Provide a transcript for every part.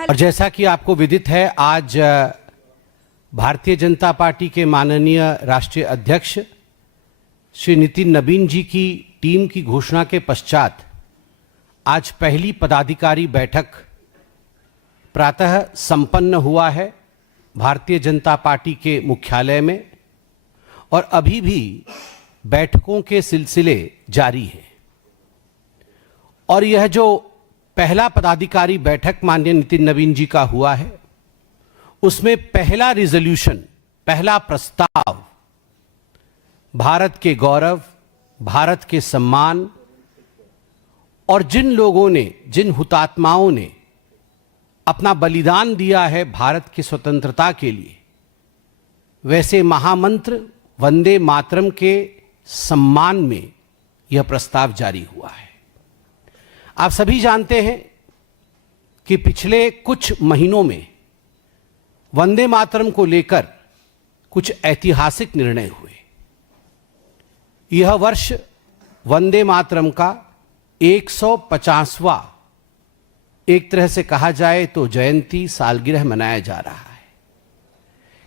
और जैसा कि आपको विदित है, आज भारतीय जनता पार्टी के माननीय राष्ट्रीय अध्यक्ष श्री नितिन नबीन जी की टीम की घोषणा के पश्चात आज पहली पदाधिकारी बैठक प्रातः संपन्न हुआ है भारतीय जनता पार्टी के मुख्यालय में, और अभी भी बैठकों के सिलसिले जारी हैं। और यह जो पहला पदाधिकारी बैठक माननीय नितिन नबीन जी का हुआ है, उसमें पहला रिजोल्यूशन, पहला प्रस्ताव भारत के गौरव, भारत के सम्मान और जिन लोगों ने, जिन हुतात्माओं ने अपना बलिदान दिया है भारत की स्वतंत्रता के लिए, वैसे महामंत्र वंदे मातरम के सम्मान में यह प्रस्ताव जारी हुआ है। आप सभी जानते हैं कि पिछले कुछ महीनों में वंदे मातरम को लेकर कुछ ऐतिहासिक निर्णय हुए। यह वर्ष वंदे मातरम का 150वां, एक तरह से कहा जाए तो जयंती सालगिरह मनाया जा रहा है।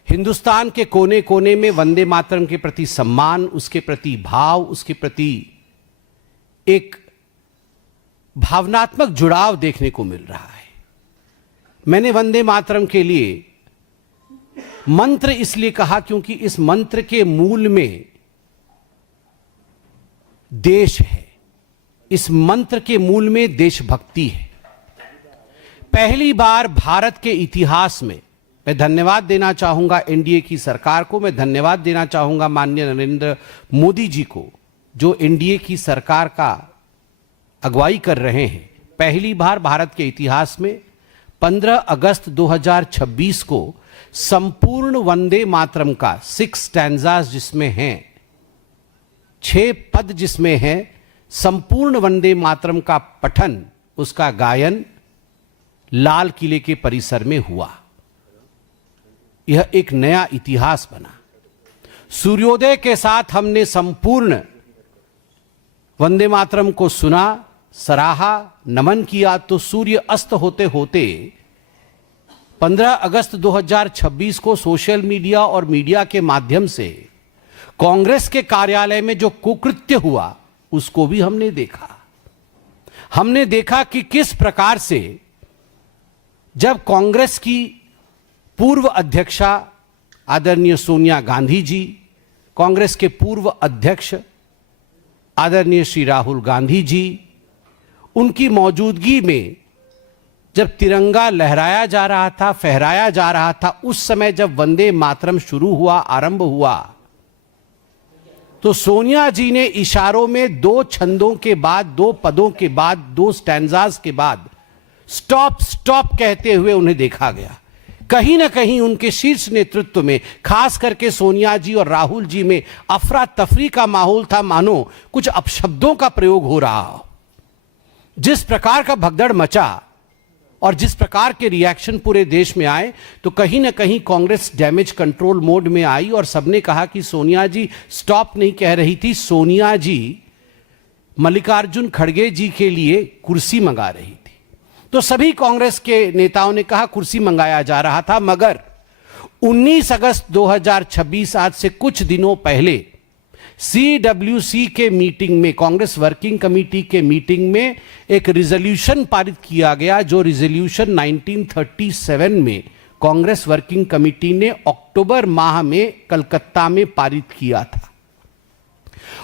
हिंदुस्तान के कोने कोने में वंदे मातरम के प्रति सम्मान, उसके प्रति भाव, उसके प्रति एक भावनात्मक जुड़ाव देखने को मिल रहा है। मैंने वंदे मातरम के लिए मंत्र इसलिए कहा क्योंकि इस मंत्र के मूल में देश है, इस मंत्र के मूल में देशभक्ति है। पहली बार भारत के इतिहास में, मैं धन्यवाद देना चाहूंगा एनडीए की सरकार को, मैं धन्यवाद देना चाहूंगा माननीय नरेंद्र मोदी जी को, जो एनडीए की सरकार का अगुवाई कर रहे हैं। पहली बार भारत के इतिहास में 15 अगस्त 2026 को संपूर्ण वंदे मातरम का 6 स्टैंजास जिसमें हैं, 6 पद जिसमें हैं, संपूर्ण वंदे मातरम का पठन, उसका गायन लाल किले के परिसर में हुआ। यह एक नया इतिहास बना। सूर्योदय के साथ हमने संपूर्ण वंदे मातरम को सुना, सराहा, नमन किया, तो सूर्य अस्त होते होते 15 अगस्त 2026 को सोशल मीडिया और मीडिया के माध्यम से कांग्रेस के कार्यालय में जो कुकृत्य हुआ, उसको भी हमने देखा। हमने देखा कि किस प्रकार से जब कांग्रेस की पूर्व अध्यक्षा आदरणीय सोनिया गांधी जी, कांग्रेस के पूर्व अध्यक्ष आदरणीय श्री राहुल गांधी जी, उनकी मौजूदगी में जब तिरंगा लहराया जा रहा था, फहराया जा रहा था, उस समय जब वंदे मातरम शुरू हुआ, आरंभ हुआ, तो सोनिया जी ने इशारों में 2 छंदों के बाद, 2 पदों के बाद, 2 स्टैंजास के बाद स्टॉप स्टॉप कहते हुए उन्हें देखा गया। कहीं ना कहीं उनके शीर्ष नेतृत्व में, खास करके सोनिया जी और राहुल जी में अफरा तफरी का माहौल था, मानो कुछ अपशब्दों का प्रयोग हो रहा हो। जिस प्रकार का भगदड़ मचा और जिस प्रकार के रिएक्शन पूरे देश में आए, तो कहीं ना कहीं कांग्रेस डैमेज कंट्रोल मोड में आई और सबने कहा कि सोनिया जी स्टॉप नहीं कह रही थी, सोनिया जी मल्लिकार्जुन खड़गे जी के लिए कुर्सी मंगा रही थी। तो सभी कांग्रेस के नेताओं ने कहा कुर्सी मंगाया जा रहा था। मगर 19 अगस्त 2026, आज से कुछ दिनों पहले, CWC के मीटिंग में, कांग्रेस वर्किंग कमेटी के मीटिंग में एक रिजोल्यूशन पारित किया गया, जो रिजोल्यूशन 1937 में कांग्रेस वर्किंग कमेटी ने अक्टूबर माह में कलकत्ता में पारित किया था।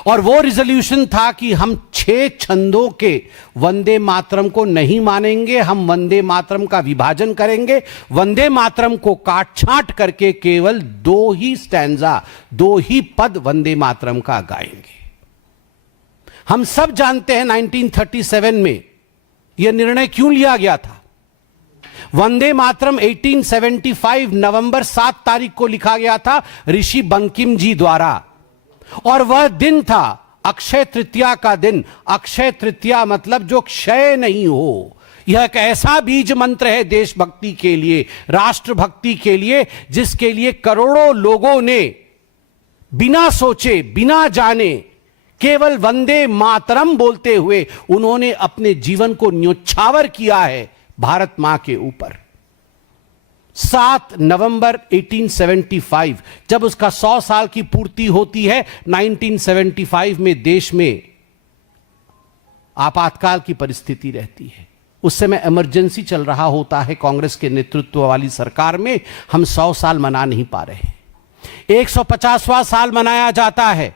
और वो रिजोल्यूशन था कि हम 6 छंदों के वंदे मातरम को नहीं मानेंगे, हम वंदे मातरम का विभाजन करेंगे, वंदे मातरम को काट छांट करके केवल 2 ही स्टैंजा, 2 ही पद वंदे मातरम का गाएंगे। हम सब जानते हैं 1937 में यह निर्णय क्यों लिया गया था। वंदे मातरम 1875 नवंबर 7 तारीख को लिखा गया था ऋषि बंकिम जी द्वारा, और वह दिन था अक्षय तृतीया का दिन। अक्षय तृतीया मतलब जो क्षय नहीं हो। यह एक ऐसा बीज मंत्र है देशभक्ति के लिए, राष्ट्रभक्ति के लिए, जिसके लिए करोड़ों लोगों ने बिना सोचे, बिना जाने, केवल वंदे मातरम बोलते हुए उन्होंने अपने जीवन को न्योछावर किया है भारत मां के ऊपर। 7 नवंबर 1875, जब उसका 100 साल की पूर्ति होती है, 1975 में देश में आपातकाल की परिस्थिति रहती है। उस समय इमरजेंसी चल रहा होता है कांग्रेस के नेतृत्व वाली सरकार में। हम 100 साल मना नहीं पा रहे। 150वां साल मनाया जाता है,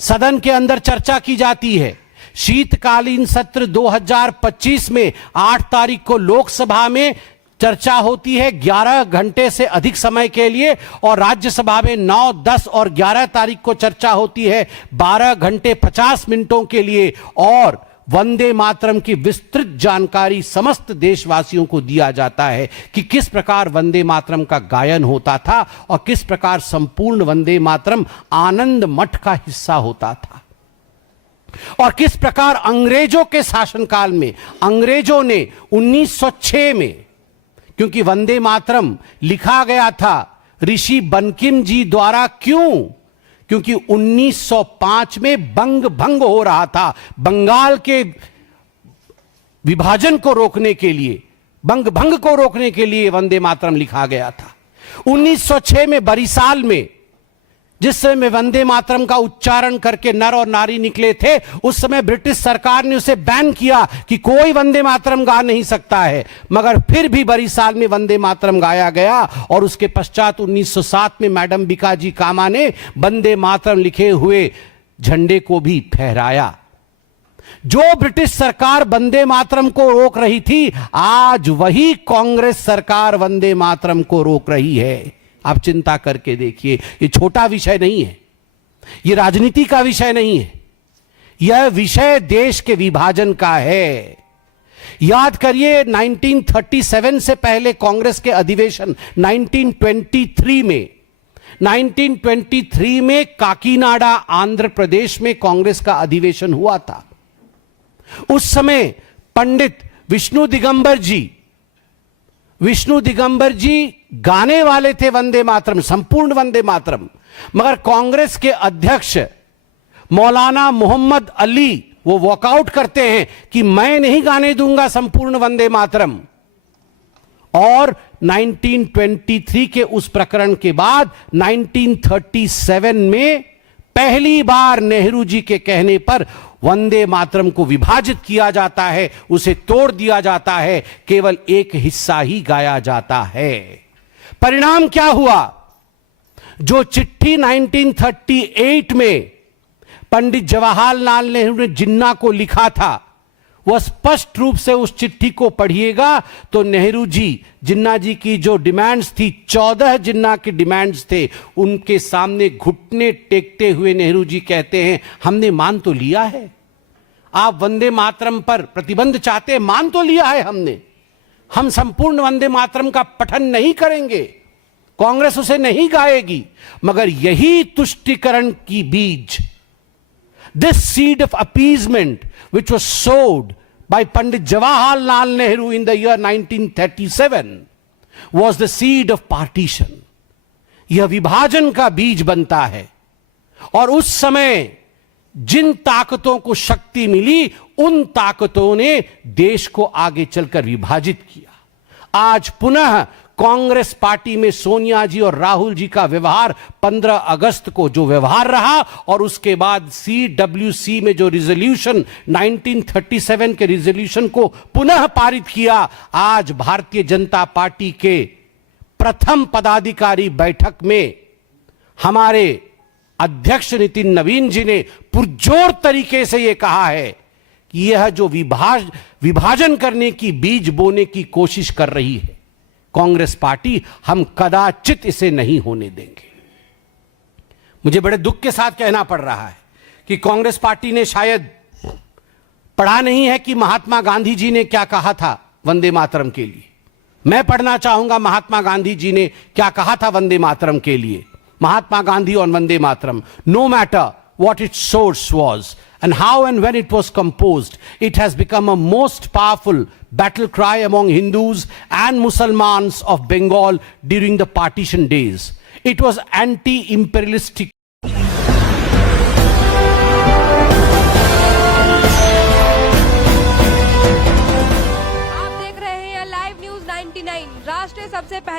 सदन के अंदर चर्चा की जाती है। शीतकालीन सत्र 2025 में 8 तारीख को लोकसभा में चर्चा होती है 11 घंटे से अधिक समय के लिए, और राज्यसभा में 9, 10 और 11 तारीख को चर्चा होती है 12 घंटे 50 मिनटों के लिए। और वंदे मातरम की विस्तृत जानकारी समस्त देशवासियों को दिया जाता है कि किस प्रकार वंदे मातरम का गायन होता था और किस प्रकार संपूर्ण वंदे मातरम आनंद मठ का हिस्सा होता था, और किस प्रकार अंग्रेजों के शासनकाल में अंग्रेजों ने 1906 में, क्योंकि वंदे मातरम लिखा गया था ऋषि बंकिम जी द्वारा, क्यों? क्योंकि 1905 में बंग भंग हो रहा था। बंगाल के विभाजन को रोकने के लिए, बंग भंग को रोकने के लिए वंदे मातरम लिखा गया था। 1906 में बरिसाल में, जिस समय वंदे मातरम का उच्चारण करके नर और नारी निकले थे, उस समय ब्रिटिश सरकार ने उसे बैन किया कि कोई वंदे मातरम गा नहीं सकता है। मगर फिर भी बरिसाल में वंदे मातरम गाया गया, और उसके पश्चात 1907 में मैडम बीकाजी कामा ने वंदे मातरम लिखे हुए झंडे को भी फहराया। जो ब्रिटिश सरकार वंदे मातरम को रोक रही थी, आज वही कांग्रेस सरकार वंदे मातरम को रोक रही है। आप चिंता करके देखिए, ये छोटा विषय नहीं है, ये राजनीति का विषय नहीं है, यह विषय देश के विभाजन का है। याद करिए 1937 से पहले कांग्रेस के अधिवेशन 1923 में काकीनाडा आंध्र प्रदेश में कांग्रेस का अधिवेशन हुआ था। उस समय पंडित विष्णु दिगंबर जी गाने वाले थे वंदे मातरम, संपूर्ण वंदे मातरम। मगर कांग्रेस के अध्यक्ष मौलाना मोहम्मद अली वो वॉकआउट करते हैं कि मैं नहीं गाने दूंगा संपूर्ण वंदे मातरम। और 1923 के उस प्रकरण के बाद 1937 में पहली बार नेहरू जी के कहने पर वंदे मातरम को विभाजित किया जाता है, उसे तोड़ दिया जाता है, केवल एक हिस्सा ही गाया जाता है। परिणाम क्या हुआ? जो चिट्ठी 1938 में पंडित जवाहरलाल नेहरू ने जिन्ना को लिखा था, वह स्पष्ट रूप से उस चिट्ठी को पढ़िएगा तो नेहरू जी, जिन्ना जी की जो डिमांड्स थी, 14 जिन्ना के डिमांड्स थे, उनके सामने घुटने टेकते हुए नेहरू जी कहते हैं हमने मान तो लिया है, आप वंदे मातरम पर प्रतिबंध चाहते हैं, मान तो लिया है हमने, हम संपूर्ण वंदे मातरम का पठन नहीं करेंगे, कांग्रेस उसे नहीं गाएगी। मगर यही तुष्टीकरण की बीज, this seed of appeasement which was sowed by Pandit Jawaharlal Nehru in the year 1937 was the seed of partition. यह विभाजन का बीज बनता है, और उस समय जिन ताकतों को शक्ति मिली, उन ताकतों ने देश को आगे चलकर विभाजित किया। आज पुनः कांग्रेस पार्टी में सोनिया जी और राहुल जी का व्यवहार 15 अगस्त को जो व्यवहार रहा, और उसके बाद CWC में जो रिजोल्यूशन 1937 के रिजोल्यूशन को पुनः पारित किया, आज भारतीय जनता पार्टी के प्रथम पदाधिकारी बैठक में हमारे अध्यक्ष नितिन नवीन जी ने पुरजोर तरीके से यह कहा है कि यह जो विभाजन करने की बीज बोने की कोशिश कर रही है कांग्रेस पार्टी, हम कदाचित इसे नहीं होने देंगे। मुझे बड़े दुख के साथ कहना पड़ रहा है कि कांग्रेस पार्टी ने शायद पढ़ा नहीं है कि महात्मा गांधी जी ने क्या कहा था वंदे मातरम के लिए। मैं पढ़ना चाहूंगा महात्मा गांधी जी ने क्या कहा था वंदे मातरम के लिए। Mahatma Gandhi on Vande Mataram, no matter what its source was and how and when it was composed, it has become a most powerful battle cry among Hindus and Muslims of Bengal during the partition days. It was anti-imperialistic. आप देख रहे हैं live news 99, राष्ट्र सबसे पहले।